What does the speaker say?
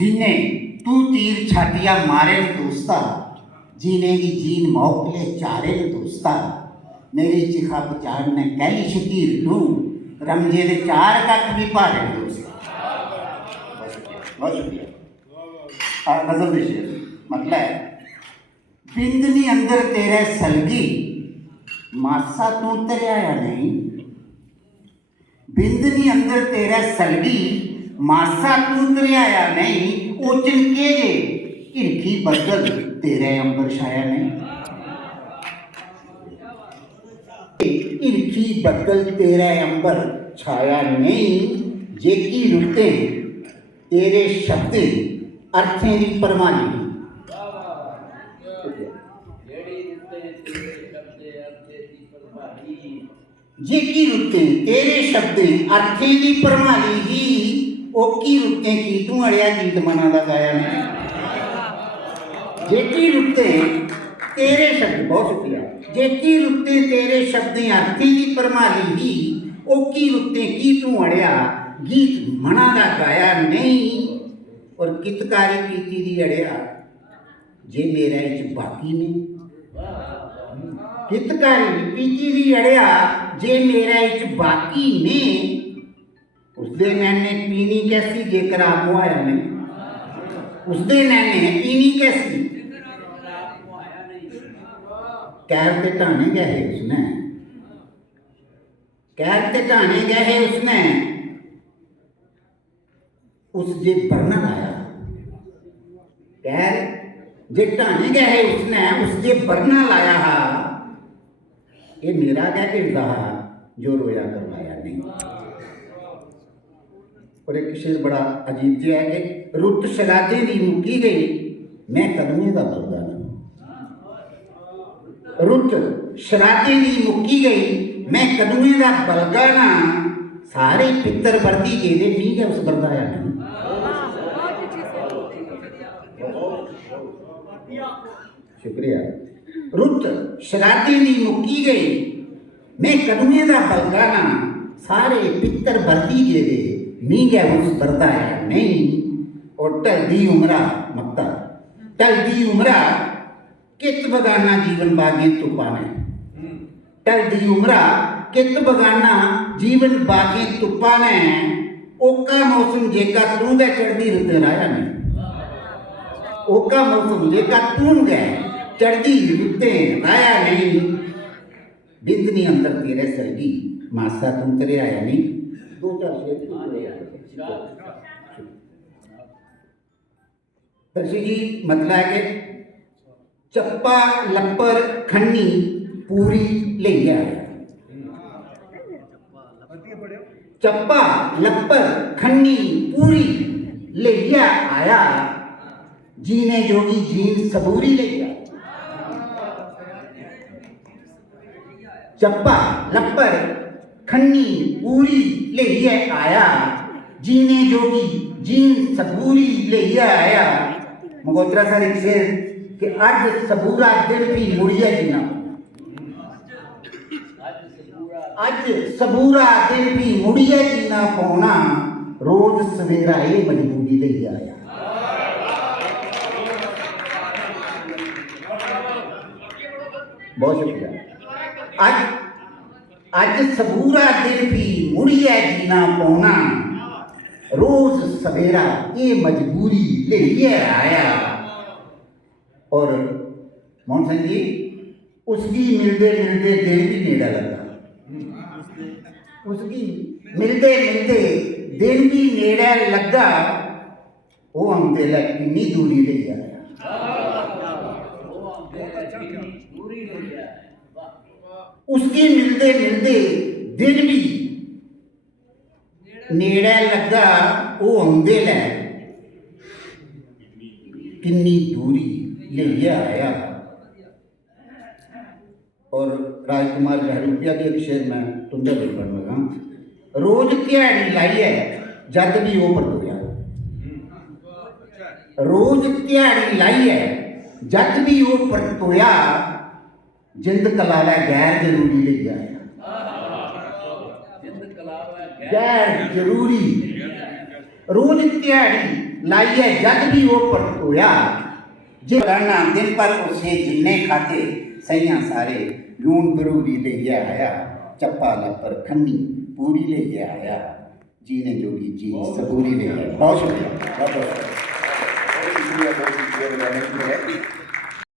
जीने तू तीर छाटिया मारे न दोस्ता, जीने की जीन मौकले चारे न दोस्ता, मेरी चिखा पचाड़ ने कई शतीर तू रमजे दे चार कख भी भारे न दोस्ता। बहुत शुक्रिया। गजल दे शेर मतलब बिंदनी अंदर तेरे सलगी मासा तू तरिया या नहीं, बिंदनी अंदर तेरे सलगी मासा तू तरिया नहीं, ओचन के जे हिरखी बदल तेरे अंबर छाया नहीं, हिरखी बदल तेरे अंबर छाया नहीं, जेकी रुते तेरे शब्द अर्थें दी परवानी नहीं। जेकी रुते तेरे शब्द अर्थें दी परवानी ही, ओकी रुते की तू अड़िया गीत मना दा गाया नहीं। जेकी रुते तेरे शब्द, बहुत शुक्रिया, जेकी रुते तेरे शब्द अर्थें दी परवानी ही, ओकी रुते की तू अड़िया गीत मना दा गाया नहीं। और कितकारी पीती दी अड़िया जे मेरा इच बाकी ने, कितकारी पीती दी अड़िया जे मेरा इच बाकी ने, उसदे नैने पीनी कैसी जेकर आप आया नहीं, उसदे नैने पीनी कैसी कैर ते ढाने गए उसने, कैर ते ढाने गए उसने, उस जे बरना लाया कैर जे ढाने गए उसने, उस जे बरना लाया हा, ये मेरा क्या किरदा जो रोया करवाया नहीं। और एक शेर बड़ा अजीब जिहा है कि रुत शराधे दी मुकी गई मैं कदमे दा बलगाना, रुत शराधे दी मुकी गई मैं कदमे दा बलगाना, सारे पितर वर्दी गेदे मीं गया उस बरदाया नहीं। शुक्रिया। रुत शराधे दी मुकी गई मैं कदमे दा बलगाना, सारे पितर वर्दी गेदे मीं गया उस बरदाया नहीं। और टलदी उमरा मक्ता टलदी उमरा कित बगाना जीवन बागे तुपा ने, टलदी उमरा कित बगाना जीवन बागे तुपा ने, ओका मौसम जेका तू गए चढ़दी रुते राया ने, ओका मौसम जेका तू गए चढ़दी रुते राया नहीं। बिंदनी अंदर तेरे सरगी मासा तुम तेरे आया नहीं। दो चार शेर दर्शी जी मतलब है कि चप्पा लप्पर खन्नी पूरी ले आया, चप्पा लप्पर खन्नी पूरी ले आया, जीने जोगी जीन सबूरी ले आया। चप्पा लप्पर खन्नी पूरी ले आया, जीने जोगी जीन सबूरी ले आया। मगोत्रा सर एक शेर कि अज सबूरा दिल भी मुड़िया जीना, अज सबूरा दिल भी मुड़िया जीना पौना, रोज सवेरा ये मजबूरी ले आया। बहुत शुक्रिया। अज सबूरा दिल भी मुड़िया जीना पौना, रोज सवेरा ये मजबूरी ले आया। और मोहन सिंह जी उसकी मिलते मिलते दिन भी नेड़ा लगा, उसकी मिलते मिलते दिन भी नेड़ा लगा, वो आंदे लग किन्नी दूरी ले आया। उसकी मिलते मिलते दिन भी नेड़ा लगा, वो आंदे लै किन्नी दूरी ले आया। और राजकुमार लहरूपिया के एक शेर मैं तुंदे लिए पढ़ लगा। रोज ध्याड़ी लाई है जद भी वो परतोया, रोज ध्याड़ी लाई है जद भी वो परतोया, जिंद कलावा गैर जरूरी ले आया, गैर जरूरी रोज ध्याड़ी लाइए जद भी वो परतोया जे करना दिन पर उसे जिन्ने खाते सैया सारे लून बरूरी ले आया चप्पा लपर खन्नी पूरी ले आया जीने जोगी जी सबूरी ले आया। बहुत शुक्रिया, बहुत बहुत बहुत शुक्रिया बताने के लिए।